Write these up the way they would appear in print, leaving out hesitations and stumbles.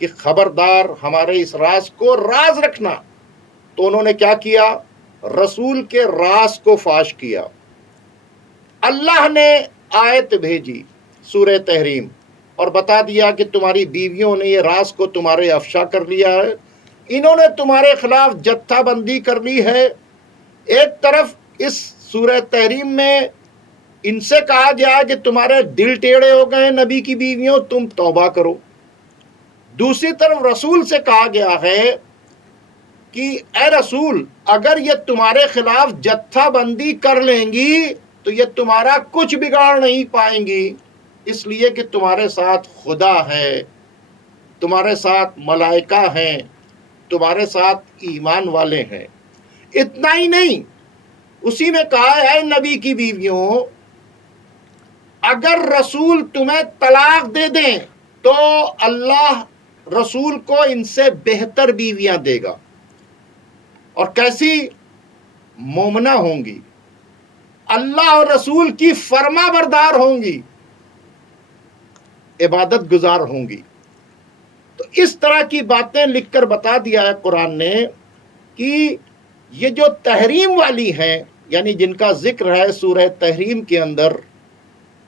کہ خبردار ہمارے اس راز کو راز رکھنا. تو انہوں نے کیا کیا؟ رسول کے راز کو فاش کیا. اللہ نے آیت بھیجی سورہ تحریم اور بتا دیا کہ تمہاری بیویوں نے یہ راز کو تمہارے افشا کر لیا ہے، انہوں نے تمہارے خلاف جتھا بندی کر لی ہے. ایک طرف اس سورہ تحریم میں ان سے کہا گیا کہ تمہارے دل ٹیڑھے ہو گئے نبی کی بیویوں، تم توبہ کرو. دوسری طرف رسول سے کہا گیا ہے کہ اے رسول، اگر یہ تمہارے خلاف جتھا بندی کر لیں گی تو یہ تمہارا کچھ بگاڑ نہیں پائیں گی، اس لیے کہ تمہارے ساتھ خدا ہے، تمہارے ساتھ ملائکہ ہیں، تمہارے ساتھ ایمان والے ہیں. اتنا ہی نہیں، اسی میں کہا ہے نبی کی بیویوں، اگر رسول تمہیں طلاق دے دیں تو اللہ رسول کو ان سے بہتر بیویاں دے گا. اور کیسی؟ مومنہ ہوں گی، اللہ اور رسول کی فرما بردار ہوں گی، عبادت گزار ہوں گی. تو اس طرح کی باتیں لکھ کر بتا دیا ہے قرآن نے کہ یہ جو تحریم والی ہیں، یعنی جن کا ذکر ہے سورہ تحریم کے اندر،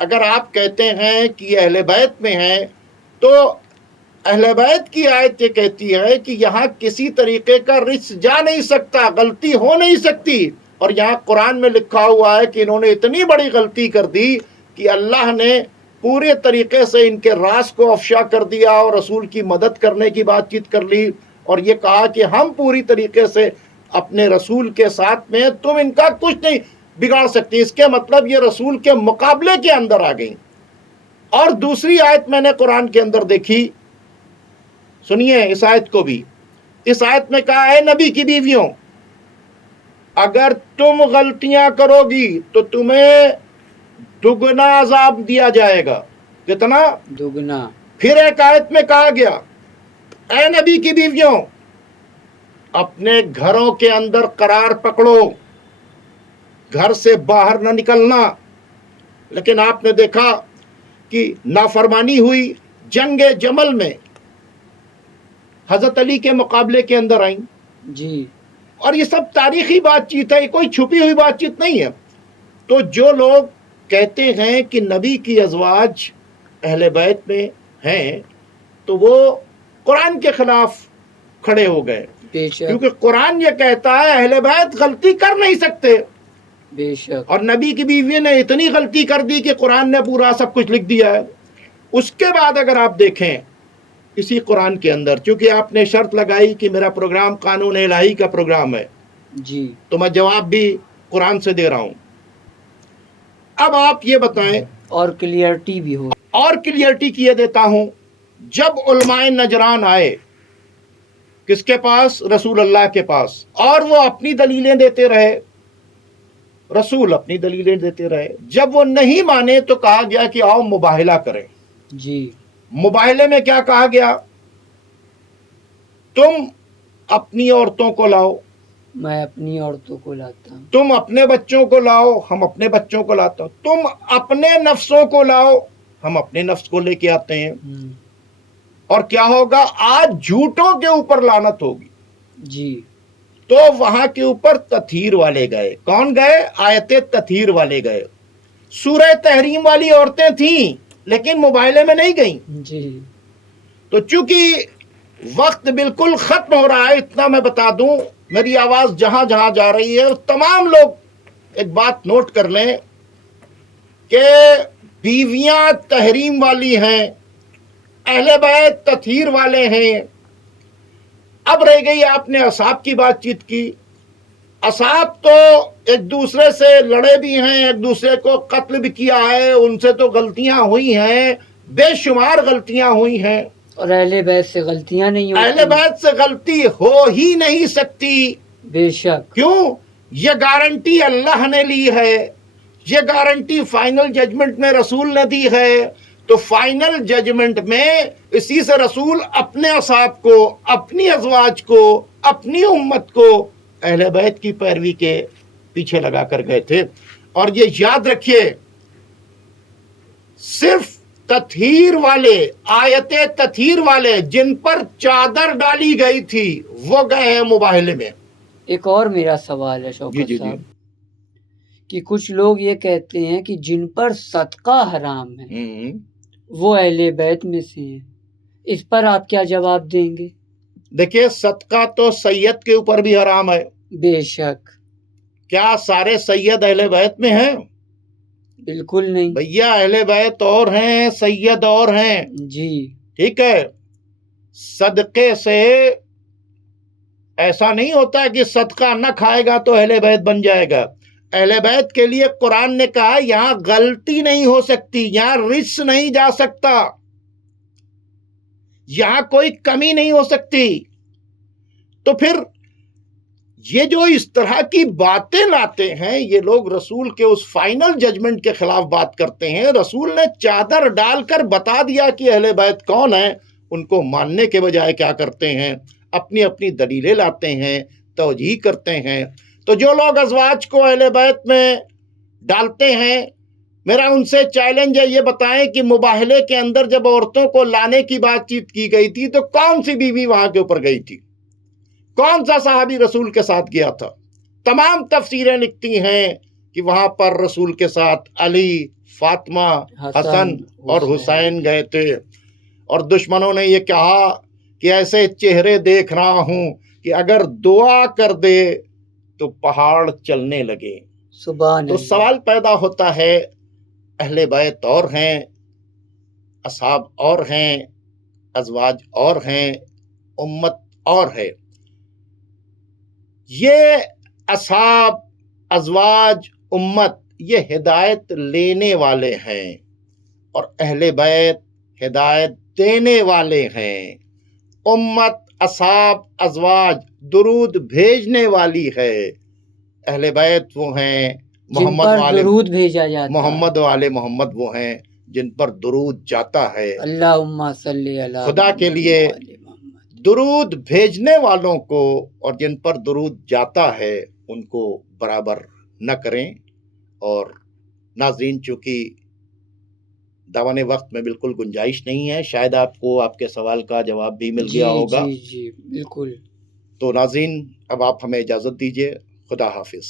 اگر آپ کہتے ہیں کہ یہ اہل بیت میں ہیں تو اہل بیت کی آیت یہ کہتی ہے کہ یہاں کسی طریقے کا رچ جا نہیں سکتا، غلطی ہو نہیں سکتی. اور یہاں قرآن میں لکھا ہوا ہے کہ انہوں نے اتنی بڑی غلطی کر دی کہ اللہ نے پورے طریقے سے ان کے راز کو افشا کر دیا اور رسول کی مدد کرنے کی بات چیت کر لی، اور یہ کہا کہ ہم پوری طریقے سے اپنے رسول کے ساتھ میں، تم ان کا کچھ نہیں بگاڑ سکتی. اس کے مطلب یہ رسول کے مقابلے کے اندر آ گئی. اور دوسری آیت میں نے قرآن کے اندر دیکھی، سنیے اس آیت کو بھی. اس آیت میں کہا ہے نبی کی بیویوں، اگر تم غلطیاں کرو گی تو تمہیں دگنا عذاب دیا جائے گا. کتنا؟ دگنا. پھر ایک آیت میں کہا گیا اے نبی کی بیویوں، اپنے گھروں کے اندر قرار پکڑو، گھر سے باہر نہ نکلنا. لیکن آپ نے دیکھا کہ نافرمانی ہوئی. جنگ جمل میں حضرت علی کے مقابلے کے اندر آئیں. جی. اور یہ سب تاریخی بات چیت ہے، کوئی چھپی ہوئی بات چیت نہیں ہے. تو جو لوگ کہتے ہیں کہ نبی کی ازواج اہل بیت میں ہیں تو وہ قرآن کے خلاف کھڑے ہو گئے، بے شک. کیونکہ قرآن یہ کہتا ہے اہل بیت غلطی کر نہیں سکتے. بے شک. اور نبی کی بیوی نے اتنی غلطی کر دی کہ قرآن نے پورا سب کچھ لکھ دیا ہے. اس کے بعد اگر آپ دیکھیں اسی قرآن کے اندر، چونکہ آپ نے شرط لگائی کہ میرا پروگرام قانون الہی کا پروگرام ہے، جی، تو میں جواب بھی قرآن سے دے رہا ہوں. اب آپ یہ بتائیں، اور کلیئرٹی بھی ہو. اور کلیئرٹی کیے دیتا ہوں. جب علماء نجران آئے کس کے پاس؟ رسول اللہ کے پاس، اور وہ اپنی دلیلیں دیتے رہے، رسول اپنی دلیلیں دیتے رہے. جب وہ نہیں مانے تو کہا گیا کہ آؤ مباہلہ کریں. جی. مباہلے میں کیا کہا گیا؟ تم اپنی عورتوں کو لاؤ، میں اپنی عورتوں کو لاتا ہوں. تم اپنے بچوں کو لاؤ، ہم اپنے بچوں کو لاتا ہوں. تم اپنے نفسوں کو لاؤ، ہم اپنے نفس کو لے کے آتے ہیں. اور کیا ہوگا؟ آج جھوٹوں کے اوپر لعنت ہوگی. جی. تو وہاں کے اوپر تطہیر والے گئے. کون گئے؟ آیت تطہیر والے گئے. سورہ تحریم والی عورتیں تھیں لیکن مباہلے میں نہیں گئیں. جی. تو چونکہ وقت بالکل ختم ہو رہا ہے، اتنا میں بتا دوں، میری آواز جہاں جہاں جا رہی ہے تمام لوگ ایک بات نوٹ کر لیں کہ بیویاں تحریم والی ہیں، اہل بیت تطہیر والے ہیں. اب رہ گئی، آپ نے اصحاب کی بات چیت کی. اصحاب تو ایک دوسرے سے لڑے بھی ہیں، ایک دوسرے کو قتل بھی کیا ہے، ان سے تو غلطیاں ہوئی ہیں، بے شمار غلطیاں ہوئی ہیں. اور اہل بیت سے غلطیاں نہیں ہوتی. اہل بیت سے غلطی ہو ہی نہیں سکتی. بے شک. کیوں؟ یہ گارنٹی اللہ نے لی ہے، یہ گارنٹی فائنل ججمنٹ میں رسول نے دی ہے. تو فائنل ججمنٹ میں اسی سے رسول اپنے اصحاب کو، اپنی ازواج کو، اپنی امت کو اہل بیت کی پیروی کے پیچھے لگا کر گئے تھے. اور یہ یاد رکھیے، صرف تطہیر والے، آیت تطہیر والے جن پر چادر ڈالی گئی تھی وہ گئے ہیں مباہلے میں۔ ایک اور میرا سوال ہے شوکت صاحب کہ کچھ لوگ یہ کہتے ہیں کہ جن پر صدقہ حرام ہے وہ اہل بیت میں سے ہیں، اس پر آپ کیا جواب دیں گے؟ دیکھیے صدقہ تو سید کے اوپر بھی حرام ہے۔ بے شک، کیا سارے سید اہل بیت میں ہیں؟ بالکل نہیں بھیا اہل بیت اور ہیں، سید اور ہیں، جی۔ ٹھیک ہے۔ صدقے سے ایسا نہیں ہوتا کہ صدقہ نہ کھائے گا تو اہل بیت بن جائے گا۔ اہل بیت کے لیے قرآن نے کہا یہاں غلطی نہیں ہو سکتی، یہاں رس نہیں جا سکتا، یہاں کوئی کمی نہیں ہو سکتی۔ تو پھر یہ جو اس طرح کی باتیں لاتے ہیں یہ لوگ رسول کے اس فائنل ججمنٹ کے خلاف بات کرتے ہیں۔ رسول نے چادر ڈال کر بتا دیا کہ اہل بیت کون ہیں، ان کو ماننے کے بجائے کیا کرتے ہیں، اپنی اپنی دلیلیں لاتے ہیں، توجیہ کرتے ہیں۔ تو جو لوگ ازواج کو اہل بیت میں ڈالتے ہیں، میرا ان سے چیلنج ہے، یہ بتائیں کہ مباہلے کے اندر جب عورتوں کو لانے کی بات چیت کی گئی تھی تو کون سی بیوی وہاں کے اوپر گئی تھی؟ کون سا صحابی رسول کے ساتھ گیا تھا؟ تمام تفسیریں لکھتی ہیں کہ وہاں پر رسول کے ساتھ علی، فاطمہ، حسن اور حسین گئے تھے، اور دشمنوں نے یہ کہا کہ ایسے چہرے دیکھ رہا ہوں کہ اگر دعا کر دے تو پہاڑ چلنے لگے۔ سبحان تو اللہ۔ سوال پیدا ہوتا ہے، اہل بیت اور ہیں، اصحاب اور ہیں، ازواج اور ہیں، امت اور ہے۔ یہ اصحاب، ازواج، امت یہ ہدایت لینے والے ہیں اور اہل بیت ہدایت دینے والے ہیں۔ امت، اصحاب، ازواج درود بھیجنے والی ہے۔ اہل بیت وہ ہیں محمد والے درود بھیجا جاتا ہے، محمد والے محمد وہ ہیں جن پر درود جاتا ہے۔ اللہم صلی علی خدا کے لیے درود بھیجنے والوں کو اور جن پر درود جاتا ہے ان کو برابر نہ کریں۔ اور ناظرین، چونکہ داون وقت میں بالکل گنجائش نہیں ہے، شاید آپ کو آپ کے سوال کا جواب بھی مل گیا ہوگا۔ جی بالکل۔ تو ناظرین اب آپ ہمیں اجازت دیجیے، خدا حافظ۔